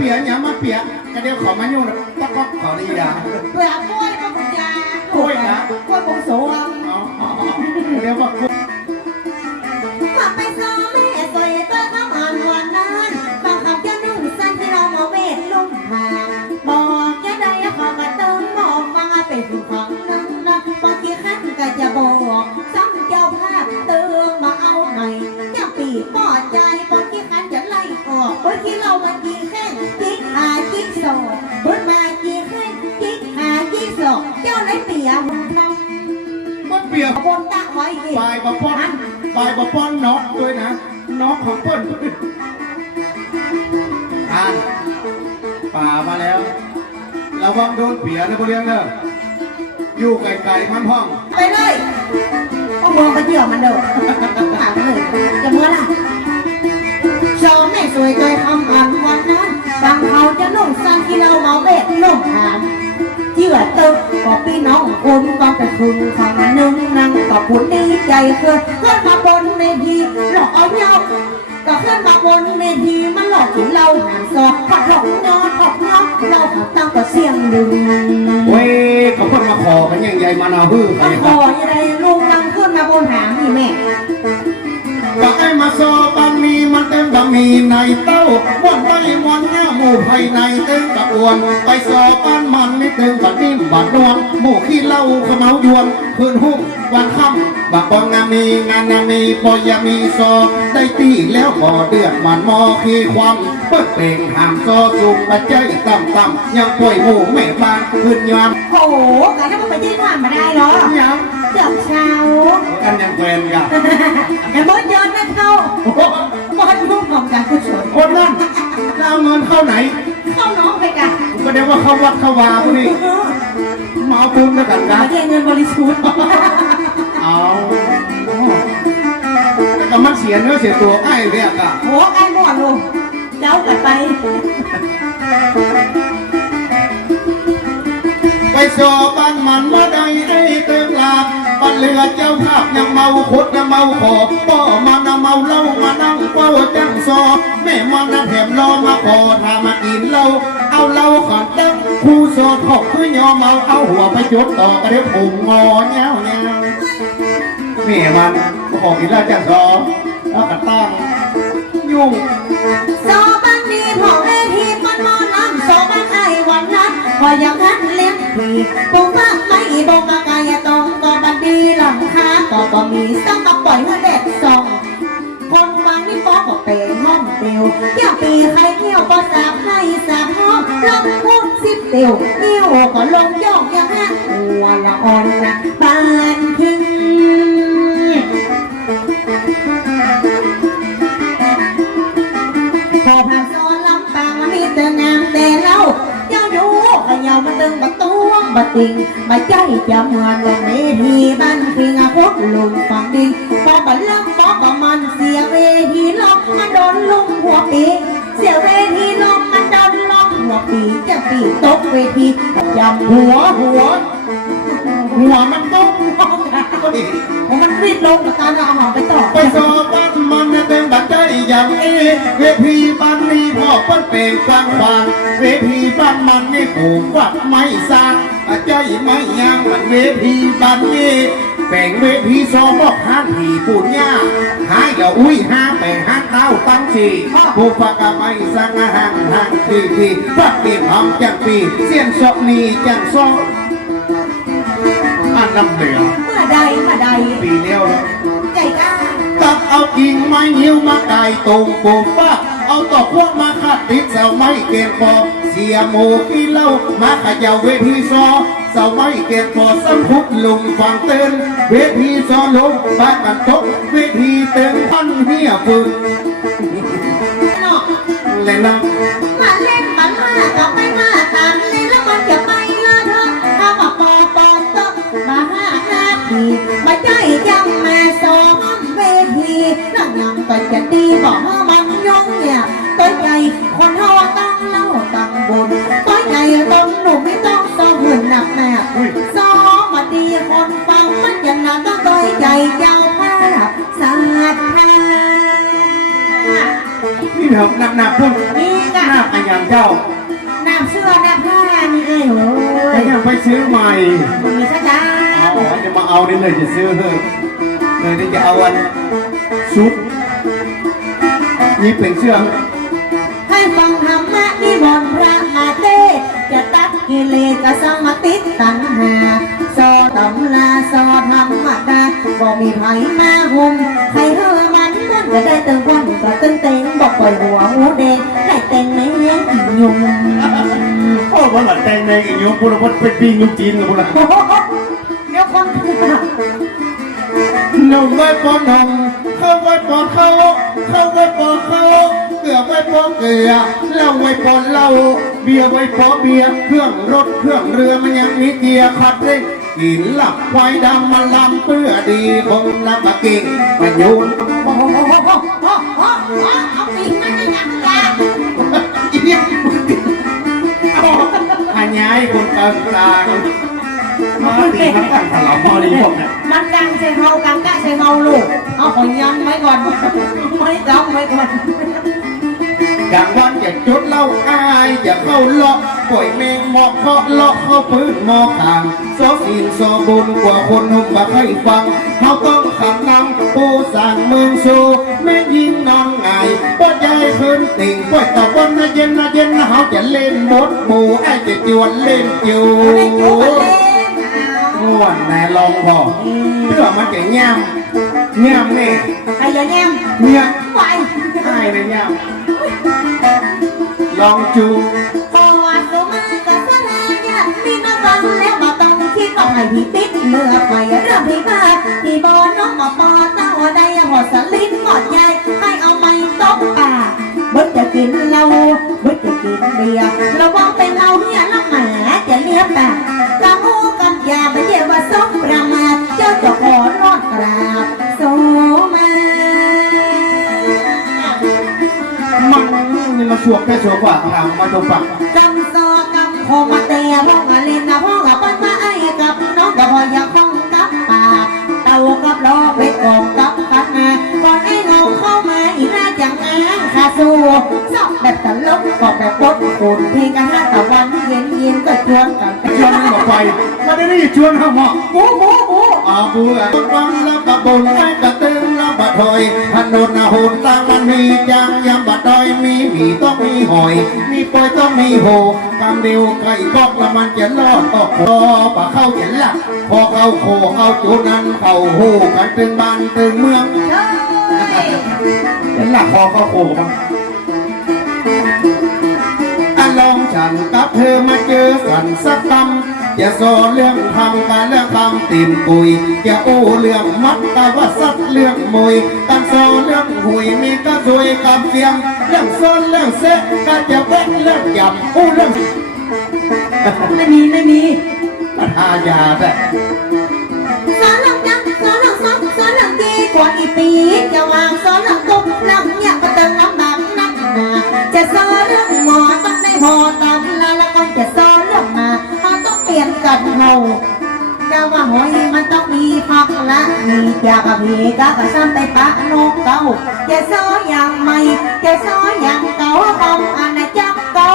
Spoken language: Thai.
ปียอย่ามาเปียกระเดี๋ยวเขอมายุ่งตะก๊อกเขาดีอะเปลือกกล้วยมะม่วงยางกล้วยนะกล้วยบงสรวงอ๋ออ๋ออ๋อเดี๋ยวว่าคุณมาไปซ้อ เรามาจีแค่จิกหาจิกสอดบนมาจีแค่จิกหาจิกสอดเจ้าได้เปียหุ่นทองมันเปียกบนตั้งไว้อีกปลายบะป้อนปลายบะป้อนน็อกด้วยนะน็อกของเปิ้ลอ่านป่ามาแล้วระวังโดนเปียนะพวกเลี้ยงเด้ออยู่ไกลๆมันห้อง ไปเลยเอามือไปเกี่ยวมันเด้อถามเลยจะเมื่อไหร่ชอแม่สวยใจคำอันวั นั้นบางเขาจะนุ่งสั้นที่เรามาเวทนุ่งหามเชื่อตึกบอกพี่น้องคนก็ไปคึงข้างนึงนั่งก็ผุนดีใจเกินเพื่อนมาบนในทีหลอกเอาเงาก็เพื่อนมาบนในทีมันหลอกถึงเราหันศอกผัดหลอกยอดหลอกยอดเราขับตั้งก็เสียงดึงเว้ยเขาเพิ่นมาขอกันอย่างใหญ่มานาฮื้อใครตะคขรับอยังไงลุงลังขึ้นมาบนหางนี่แม่ มันเต็มบะหมี่ในเต้าม่วนไปม่วนเงี้ยหมู่ภายในเต็มกระอวน ไปสอบบ้านมันไม่เต็มบัดนิ่มบัดนวลหมู่ขี้เหล้าขมเมายวนคืนหุ้มวันค่ำบักบองงามีงานนามีปอยามีซอได้ตีแล้วบ่เดือดมันมอขี้ความเปิดเพลงห้ามซอจุงปัจจัยต่ำต่ำยังป่วยหมู่แม่บ้านขึ้นยามโอ้โหกะถ้ามันไปที่ความมาได้เหรอยังเกือบเช้ากันยังแฟนกันแต่มดยนต์นั่นเข้า จะเอาเงินเข้าไหน เข้าน้องไปกันก็เดี๋ยวว่าเข้าวัดเข้าวาพวกนี้มาเอาบุญด้วยกันนะมาเรียนเงินบริสุทธิ์เอาแต่ก็มันเสียเนื้อเสียตัวไอ้เรียกอะโหัวไอ้หมดลูกเจ้ากันไป ไปสอบบ้านมันว่าใดได้เติมลาบปันเรือเจ้าภาพยังเมาคดยังเมาขอป้อมันน่ะเมาเหล้ามานั่งเฝ้าจัง ซอแม่มันน่ะแถมรอมาขอทามากินเหล้าเอาเหล้าขอนตั้งคู่โสดขอบคือยอมเมาเอาหัวไปจดต่อกระเดี๋ยวผมงอเงี้ยวเงี้ยวนี่มันบอกอีกแล้วจะสอนแล้วก็ตั้งยุ่งโซบันดีพอเวทีมันมอน้ำโซบันไอ้วันนั้นพอยังทันเลี้ยงผีปูฟ้าไม่บอกกากายตรงก็บันดีหลังคาก็ก็มีสังกะปล่อยให้เด็กสอง ก็ก็เป็นห้องเดียวอย่าปีใครเที่ยวก็สาบให้สาบห้องลงพูดสิบเดียวเที่ยวก็ลงย่องยังฮะหัวละอ่อนนะบานถึงพอผ่านโซนลำปางมันมีแต่งามแต่เล่าเจ้าดูขยาวมาตึงบัตวงบัติงมาใจจะเหมือนลงเวทีบ้านคิงอาพุทลงฝั่งดินพอบันลัง ยเวทีลงมาโดนลุงหัวปีเสียเวทีลงมาโดนลงหัวปีจะปีตกเวทียำหัหัวหัวหัวมันต้มมันรีดลงกับการเอาหอมไปต่อไปสอบบ้านมันเนี่ยเต็มบัตรใจอย่างเอเวทีบ้านนี้พ่อเปิ้นเป็นกว้างขวางเวทีบ้านมันนี่ปลูกวัดไม่สร้าง บัตรใจไม่ยางมันเวทีบ้านนี้แบ่งเวทีสองบอกห้างผีปูนย่าหายเดี๋ยวอุ้ยห้าแบ่งห้างเต้าตั้งสี่ผู้ฟักกะไม่สังห่างห่างทีทีฟักเปียหอมจังปีเสียนศอกนีจังซอกอันน้ำเหนือเมื่อใดเมื่อใดปีเลี้ยวแล้วใจกล้าตักเอากิ่งไม้หิ้วมาไก่ตรงโกงฟ้าเอาตอกพวกมาขัดติดเสาไม้เกณฑ์พอ เสียหมูกี่เหล่ามาขยาเวทีซอเสาไม้เกณฑ์พอสัมพุกลุงฟังเต้นเวทีซอลงบ้ากันตกเวทีเต้นพันเฮียฝึกเนาะเลยนะมาเล่นมันมาก็ไม่มาตามเล่นแล้วมันจะไปละเธอถ้ามาปอปอตกมาห้าห้าทีมาใจจำมาสองเวทีนั่งยังก็จะดีบอกว่มันยง นี่เถอะหนักๆพวกนี่หก็น้าพอย่างเจ้าน้ำเชื่อน้ำผ้านี่เอ้ยโอ้แต่ยยังไปซื้อใหม่มีสักดาอ๋อจะมาเอานี่เลยจะซื้อเลยเลยที่จะเอาอันซุปนี่เป็นเชื่องให้ฟังธรรมะนิมนต์พระมาเทศน์จะตัดกิเลสจะสมาติดตัณหาโซตำลาโซธรรมดาบ่มีไผมาหุมใครเฮอมันมัน จะได้ตึงวันก็ตึงเต็งบอกปล่อยหัวหัวเด็กได้เต็งไม่เลี้ยงยุงโอ้วันหลังแต่งในอีกยุคพุทธพจน์เป็นปียุคจีนกับพุทธโอ้โหเดี๋ยวคนขึ้นมาหนุ่มไว้ปอนหนุ่มเข้าไว้ปอนเข้าเข้าไว้ปอนเข้าเกลือไว้ปอนเกลือเหล้าไว้ปอนเหล้าเบียร์ไว้ปอนเบียร์เครื่องรถเครื่องเรือมันยังมีเกียร์ขัดเลย กินหลับไว้ดำมันลำเพื่อดีคงนับมาเก่งมันโยนโอ้โหโอ้โหโอ้โหโอ้โหเอาปีกมันยังยาอีเนี่ยอันย้ายคนกลางกลางมาตีมันตั้งถลำมอดีผมเนี่ยมันกังใส่เฮากังกะใส่เฮาลูกเอาขอยันไว้ก่อนไม่จำไว้ก่อนอย่างวันอย่าจุดเหล่าอายอย่าเข้าเลาะ ปล่อยเมงหมอกเพาะเลาะเข้าพื้นหมอกทางโซสินโซบุญกว่าคนหุ่มมาให้ฟังเขาต้องขันนำผู้สั่งเมืองสู่แม่ยิงนอนไงปวดใจคืนติ่งปวดตะวันนะเย็นนะเย็นนะเขาจะเล่นบดหมู่ไอ้จะจวนเล่นจิวไม่จูกันเล่นเอาง่วนแน่ลองพอเพื่อมันจะย่ำย่ำเนี่ยไอ้ยาแยมเนี่ยไหวใช่เลยย่ำลองจู ให้พี่ปิดเมื่อไปเรื่องพี่บ้าพี่บอน้องมาปอเต้าใดหอดสลิดหอดใหญ่ให้เอาไม้ตบปากเบิดจะกินเหล้าเบิดจะกินเบียร์เราบอกเป็นเมาเฮียแล้วหมาจะเลียบปากกะหูกันยาไปเรียกว่าสมประมาทเจ้าจะขอรอดกราบโสมามันนี่มาสวกแค่สวกว่าถามมาตรงปากกำซอกำโคม ล้อเป็ดกบกับกันมาก่อนให้เงาเข้ามาอีน่าจังอ้างคาสูสอบแบบตลกบอบแบบบดขุนเพลงกันห้าตะวันเย็นเย็นก็ชวนกันไปชวนมันบอกไปมาได้นี่ชวนเขาหมอบูบูบูอาบัวฟังแล้วกับบนไว้กับะถอยถนนนาหุนต่างมันมีจางยำบะดอยมีหมีต้องมีหอย มีปอยต้องมีโหกำเดียวไก่กอกล้วมันจะรอดออกคอปะเข้าเห็นละพอเข้าโคเข้าจุนั้นเข้าหูกันตึงบ้านตึงเมืองเห็นละพอเข้าโคมั้งอะลองฉันกับเธอมาเจอสันสักคำ อย่าสอนเรื่องทำการเรื่องทำตีมปุยอย่าโอ้เรื่องมัดกะว่าสัตว์เรื่องมวยการสอนเรื่องหุยมีก็สวยกับเสียงเรื่องซ้อนเรื่องเซ็กการจะแวะเรื่องยำอู้เรื่องไม่มีไม่มีปัญหายาแต่สอนหลังจังสอนหลังสองสอนหลังดีกว่าอีปีจะวางสอนหลังตุกหลังเนี่ยก็เติมลำบ นะมีจากกับพีกะกะซ้ำไปปะนกเก่าแกซ้อยังไม่แกซ้อยังเก่าบอมอาณาจักเก่า